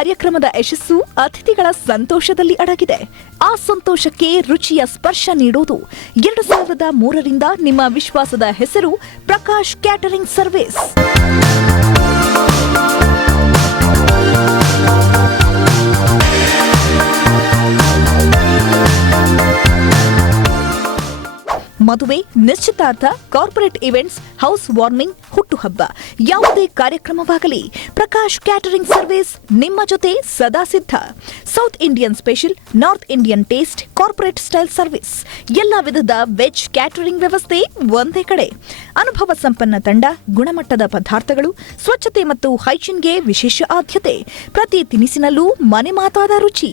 ಕಾರ್ಯಕ್ರಮದ ಯಶಸ್ಸು ಅತಿಥಿಗಳ ಸಂತೋಷದಲ್ಲಿ ಅಡಗಿದೆ. ಆ ಸಂತೋಷಕ್ಕೆ ರುಚಿಯ ಸ್ಪರ್ಶ ನೀಡೋದು 2003ರಿಂದ ನಿಮ್ಮ ವಿಶ್ವಾಸದ ಹೆಸರು ಪ್ರಕಾಶ್ ಕ್ಯಾಟರಿಂಗ್ ಸರ್ವಿಸ್. ಮದುವೆ, ನಿಶ್ಚಿತಾರ್ಥ, ಕಾರ್ಪೊರೇಟ್ ಇವೆಂಟ್ಸ್, ಹೌಸ್ ವಾರ್ಮಿಂಗ್, ಹುಟ್ಟುಹಬ್ಬ ಯಾವುದೇ ಕಾರ್ಯಕ್ರಮವಾಗಲಿ ಪ್ರಕಾಶ್ ಕ್ಯಾಟರಿಂಗ್ ಸರ್ವಿಸ್ ನಿಮ್ಮ ಜೊತೆ ಸದಾ ಸಿದ್ಧ. South Indian special, north Indian taste, corporate style service, ಎಲ್ಲ ವಿಧದ ವೆಜ್ ಕ್ಯಾಟರಿಂಗ್ ವ್ಯವಸ್ಥೆ ಒಂದೇ ಕಡೆ. ಅನುಭವ ಸಂಪನ್ನ ತಂಡ, ಗುಣಮಟ್ಟದ ಪದಾರ್ಥಗಳು, ಸ್ವಚ್ಛತೆ ಮತ್ತು ಹೈಜೀನ್ಗೆ ವಿಶೇಷ ಆದ್ಯತೆ. ಪ್ರತಿ ತಿನಿಸಿನಲ್ಲೂ ಮನೆ ಮಾತಾದ ರುಚಿ.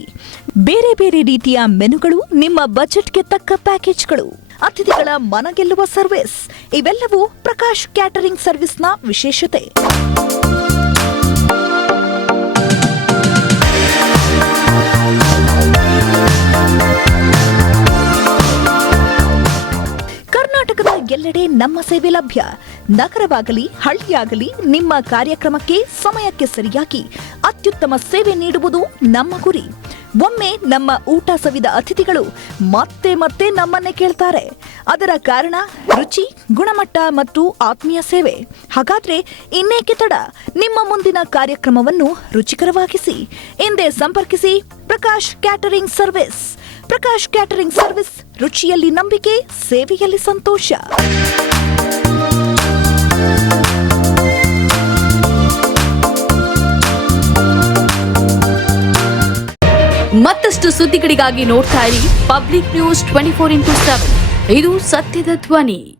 ಬೇರೆ ಬೇರೆ ರೀತಿಯ ಮೆನುಗಳು, ನಿಮ್ಮ ಬಜೆಟ್ಗೆ ತಕ್ಕ ಪ್ಯಾಕೇಜ್ಗಳು, ಅತಿಥಿಗಳ ಮನಗೆಲ್ಲುವ ಸರ್ವಿಸ್, ಇವೆಲ್ಲವೂ ಪ್ರಕಾಶ್ ಕ್ಯಾಟರಿಂಗ್ ಸರ್ವಿಸ್ನ ವಿಶೇಷತೆ. ಕರ್ನಾಟಕದ ಎಲ್ಲೆಡೆ ನಮ್ಮ ಸೇವೆ ಲಭ್ಯ. ನಗರವಾಗಲಿ ಹಳ್ಳಿಯಾಗಲಿ ನಿಮ್ಮ ಕಾರ್ಯಕ್ರಮಕ್ಕೆ ಸಮಯಕ್ಕೆ ಸರಿಯಾಗಿ ಅತ್ಯುತ್ತಮ ಸೇವೆ ನೀಡುವುದು ನಮ್ಮ ಗುರಿ. ಒಮ್ಮೆ ನಮ್ಮ ಊಟ ಸವಿದ ಅತಿಥಿಗಳು ಮತ್ತೆ ಮತ್ತೆ ನಮ್ಮನ್ನೇ ಕೇಳ್ತಾರೆ. ಅದರ ಕಾರಣ ರುಚಿ, ಗುಣಮಟ್ಟ ಮತ್ತು ಆತ್ಮೀಯ ಸೇವೆ. ಹಾಗಾದ್ರೆ ಇನ್ನೇಕೆ ತಡ? ನಿಮ್ಮ ಮುಂದಿನ ಕಾರ್ಯಕ್ರಮವನ್ನು ರುಚಿಕರವಾಗಿಸಿ. ಹಿಂದೆ ಸಂಪರ್ಕಿಸಿ Prakash catering service. Prakash catering service, ರುಚಿಯಲ್ಲಿ ನಂಬಿಕೆ, ಸೇವೆಯಲ್ಲಿ ಸಂತೋಷ. ಮತ್ತಷ್ಟು ಸುದ್ದಿಗಳಿಗಾಗಿ ನೋಡ್ತಾ ಇರಿ ಪಬ್ಲಿಕ್ ನ್ಯೂಸ್ 24x7. ಇದು ಸತ್ಯದ ಧ್ವನಿ.